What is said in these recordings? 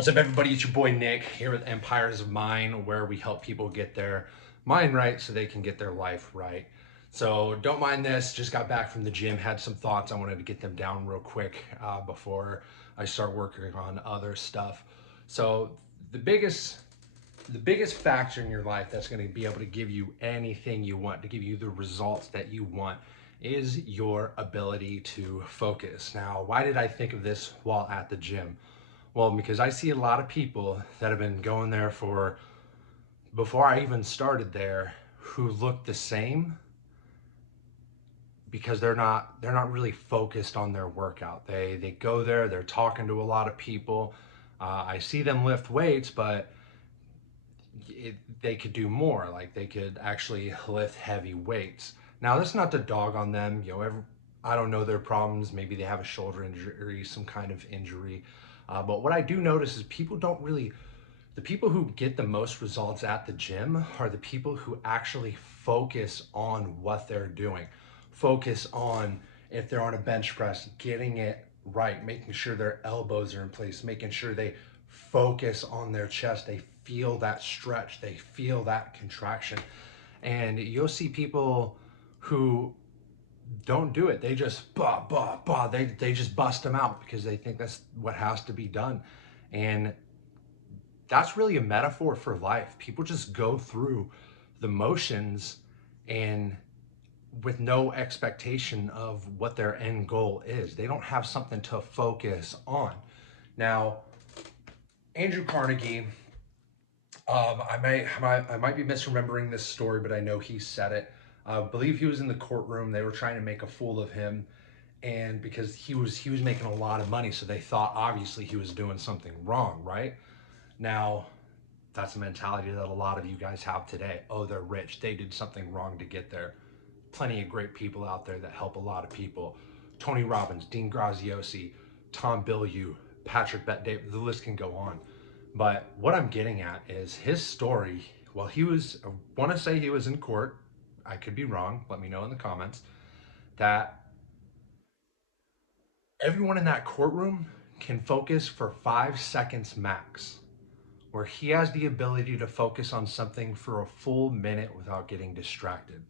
What's up, everybody? It's your boy Nick here with Empires of Mind, where we help people get their mind right so they can get their life right. So don't mind this. Just got back from the gym, had some thoughts. I wanted to get them down real quick before I start working on other stuff. So the biggest the biggest factor in your life that's going to be able to give you anything you want, to give you the results that you want, is your ability to focus. Now, why did I think of this while at the gym? Well, because I see a lot of people that have been going there for before I even started there who look the same because they're not really focused on their workout. They go there, they're talking to a lot of people. I see them lift weights, but they could do more. Like they could actually lift heavy weights. Now, that's not to dog on them. I don't know their problems. Maybe they have a shoulder injury, some kind of injury. But what I do notice is people don't really the people who get the most results at the gym are the people who actually focus on what they're doing. Focus on, if they're on a bench press, getting it right, making sure their elbows are in place, making sure they focus on their chest. They feel that stretch, they feel that contraction. And you'll see people who don't do it. They just bah bah bah. They just bust them out because they think that's what has to be done. And that's really a metaphor for life. People just go through the motions and with no expectation of what their end goal is. They don't have something to focus on. Now, Andrew Carnegie, I might be misremembering this story, but I know he said it. I believe he was in the courtroom. They were trying to make a fool of him, and because he was making a lot of money, so they thought obviously he was doing something wrong, right? Now, that's a mentality that a lot of you guys have today. Oh, they're rich. They did something wrong to get there. Plenty of great people out there that help a lot of people. Tony Robbins, Dean Graziosi, Tom Bilyeu, Patrick Bet-David, the list can go on. But what I'm getting at is his story. Well, I want to say he was in court. I could be wrong. Let me know in the comments. That everyone in that courtroom can focus for 5 seconds max, where he has the ability to focus on something for a full minute without getting distracted.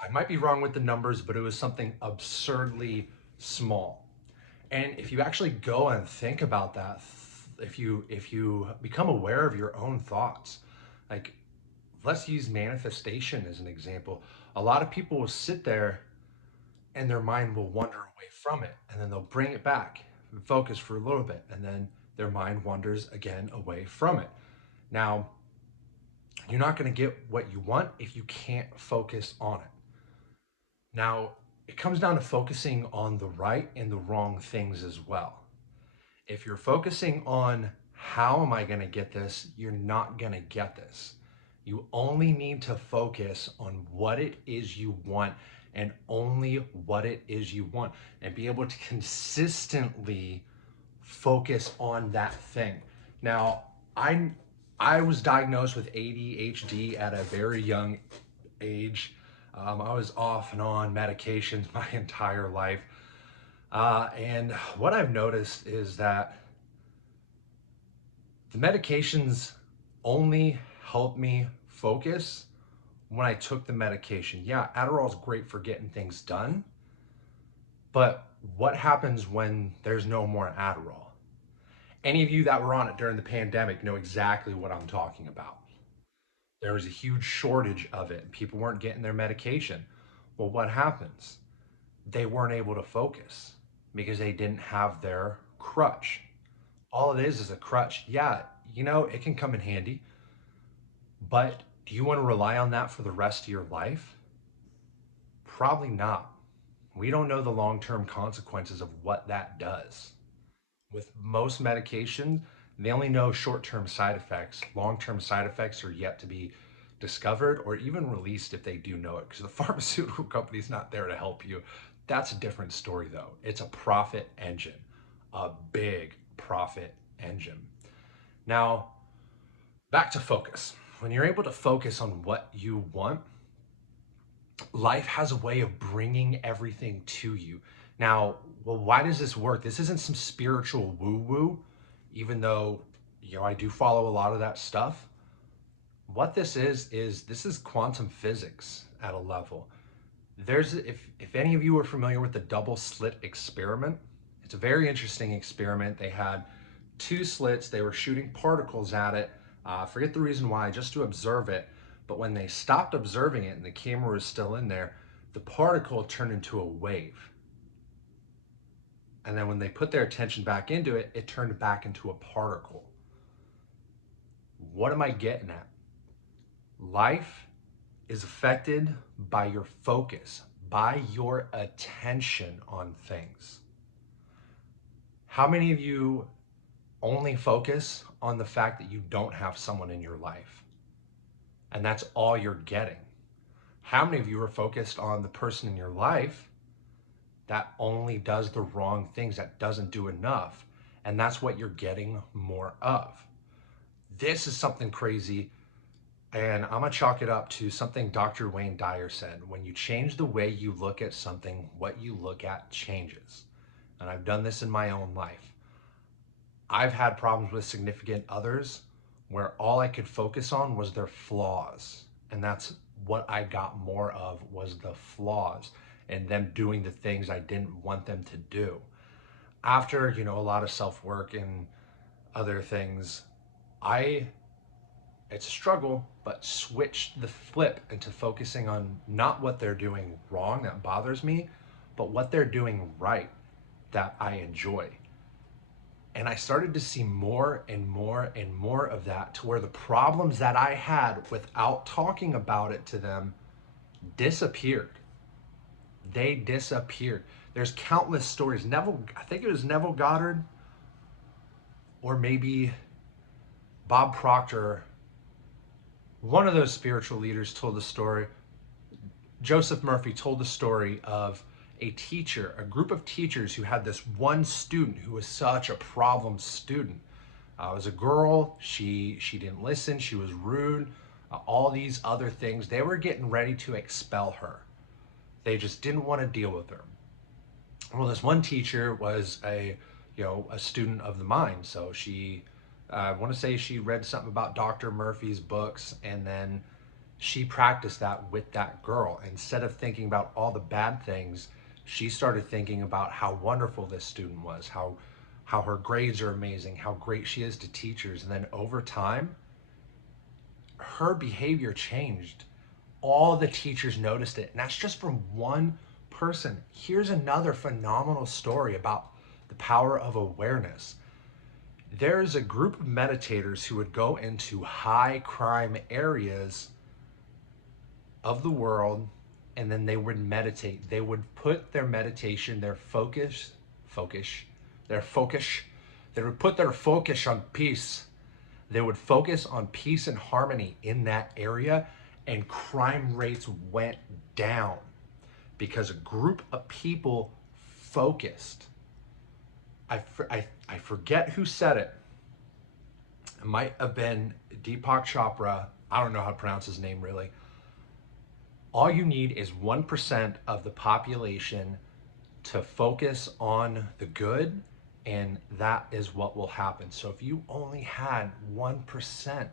I might be wrong with the numbers, but it was something absurdly small. And if you actually go and think about that, if you become aware of your own thoughts, like let's use manifestation as an example. A lot of people will sit there and their mind will wander away from it, and then they'll bring it back and focus for a little bit, and then their mind wanders again away from it. Now, you're not going to get what you want if you can't focus on it. Now, it comes down to focusing on the right and the wrong things as well. If you're focusing on how am I going to get this, you're not going to get this. You only need to focus on what it is you want and only what it is you want, and be able to consistently focus on that thing. Now, I I was diagnosed with ADHD at a very young age. I was off and on medications my entire life. And what I've noticed is that the medications only helped me focus when I took the medication. Yeah, Adderall is great for getting things done, but what happens when there's no more Adderall? Any of you that were on it during the pandemic know exactly what I'm talking about. There was a huge shortage of it and people weren't getting their medication. Well, what happens? They weren't able to focus because they didn't have their crutch. All it is a crutch. Yeah, it can come in handy, but do you want to rely on that for the rest of your life? Probably not. We don't know the long term consequences of what that does. With most medications, they only know short term side effects. Long term side effects are yet to be discovered or even released if they do know it, because the pharmaceutical company's not there to help you. That's a different story, though. It's a profit engine, a big profit engine. Now, back to focus. When you're able to focus on what you want, life has a way of bringing everything to you. Now, well, why does this work? This isn't some spiritual woo woo. even though, I do follow a lot of that stuff. What this is this is quantum physics at a level. There's, if any of you are familiar with the double slit experiment, it's a very interesting experiment. They had two slits, they were shooting particles at it. Forget the reason why, just to observe it. But when they stopped observing it and the camera was still in there, the particle turned into a wave. And then when they put their attention back into it, it turned back into a particle. What am I getting at? Life is affected by your focus, by your attention on things. How many of you only focus on the fact that you don't have someone in your life, and that's all you're getting? How many of you are focused on the person in your life that only does the wrong things, that doesn't do enough, and that's what you're getting more of? This is something crazy, and I'm gonna chalk it up to something Dr. Wayne Dyer said. When you change the way you look at something, what you look at changes. And I've done this in my own life. I've had problems with significant others where all I could focus on was their flaws. And that's what I got more of, was the flaws and them doing the things I didn't want them to do. After, a lot of self-work and other things, it's a struggle, but switch the flip into focusing on not what they're doing wrong that bothers me, but what they're doing right that I enjoy. And I started to see more and more and more of that, to where the problems that I had without talking about it to them disappeared. They disappeared. There's countless stories. I think it was Neville Goddard, or maybe Bob Proctor, one of those spiritual leaders, told the story. Joseph Murphy told the story of a teacher, a group of teachers who had this one student who was such a problem student. It was a girl. She didn't listen. She was rude. All these other things. They were getting ready to expel her. They just didn't want to deal with her. Well, this one teacher was a student of the mind. So I want to say she read something about Dr. Murphy's books, and then she practiced that with that girl. Instead of thinking about all the bad things, she started thinking about how wonderful this student was, how her grades are amazing, how great she is to teachers. And then over time, her behavior changed. All the teachers noticed it. And that's just from one person. Here's another phenomenal story about the power of awareness. There's a group of meditators who would go into high crime areas of the world, and then they would meditate. They would put their meditation, their focus, they would put their focus on peace. They would focus on peace and harmony in that area, and crime rates went down because a group of people focused. I forget who said it. It might have been Deepak Chopra. I don't know how to pronounce his name really. All you need is 1% of the population to focus on the good, and that is what will happen. So if you only had 1%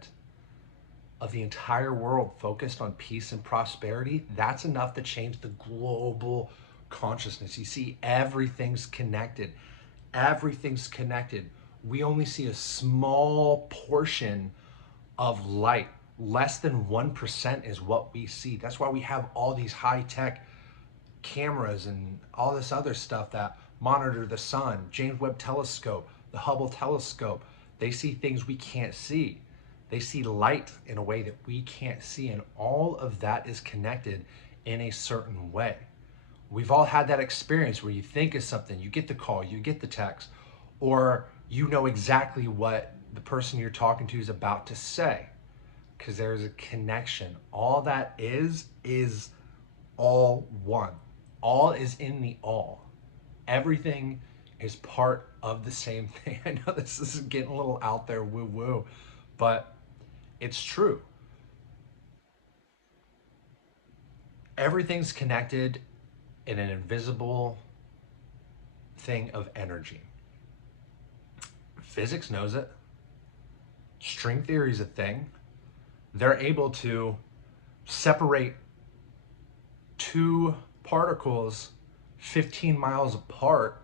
of the entire world focused on peace and prosperity, that's enough to change the global consciousness. You see, everything's connected. Everything's connected. We only see a small portion of light. Less than 1% is what we see. That's why we have all these high-tech cameras and all this other stuff that monitor the sun, James Webb Telescope, the Hubble Telescope. They see things we can't see. They see light in a way that we can't see, and all of that is connected in a certain way. We've all had that experience where you think of something, you get the call, you get the text, or you know exactly what the person you're talking to is about to say, because there's a connection. All that is all one. All is in the all. Everything is part of the same thing. I know this is getting a little out there, woo woo, but it's true. Everything's connected in an invisible thing of energy. Physics knows it. String theory is a thing. They're able to separate two particles 15 miles apart,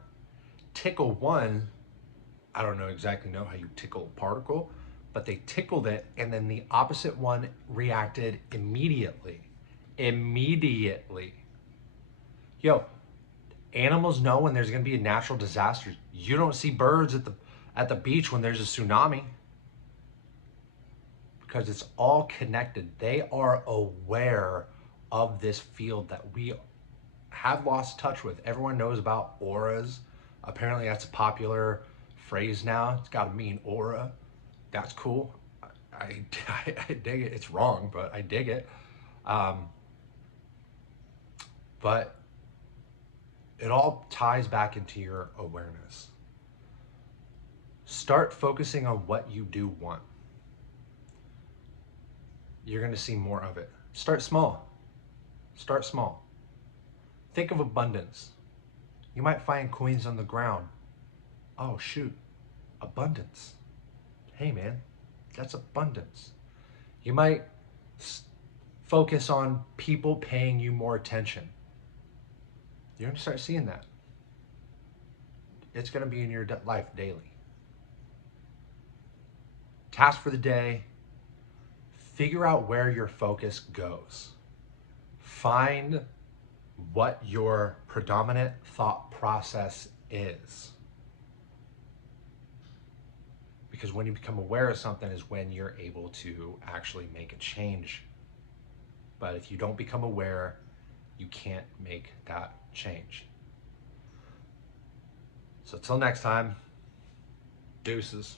tickle one. I don't exactly know how you tickle a particle, but they tickled it, and then the opposite one reacted immediately. Immediately. Yo, animals know when there's going to be a natural disaster. You don't see birds at the beach when there's a tsunami, because it's all connected. They are aware of this field that we have lost touch with. Everyone knows about auras. Apparently that's a popular phrase now. It's got to mean aura. That's cool. I dig it. It's wrong, but I dig it. But it all ties back into your awareness. Start focusing on what you do want. You're going to see more of it. Start small. Start small. Think of abundance. You might find coins on the ground. Oh, shoot. Abundance. Hey, man, that's abundance. You might focus on people paying you more attention. You're going to start seeing that. It's going to be in your life daily. Task for the day: figure out where your focus goes. Find what your predominant thought process is. Because when you become aware of something is when you're able to actually make a change. But if you don't become aware, you can't make that change. So till next time, deuces.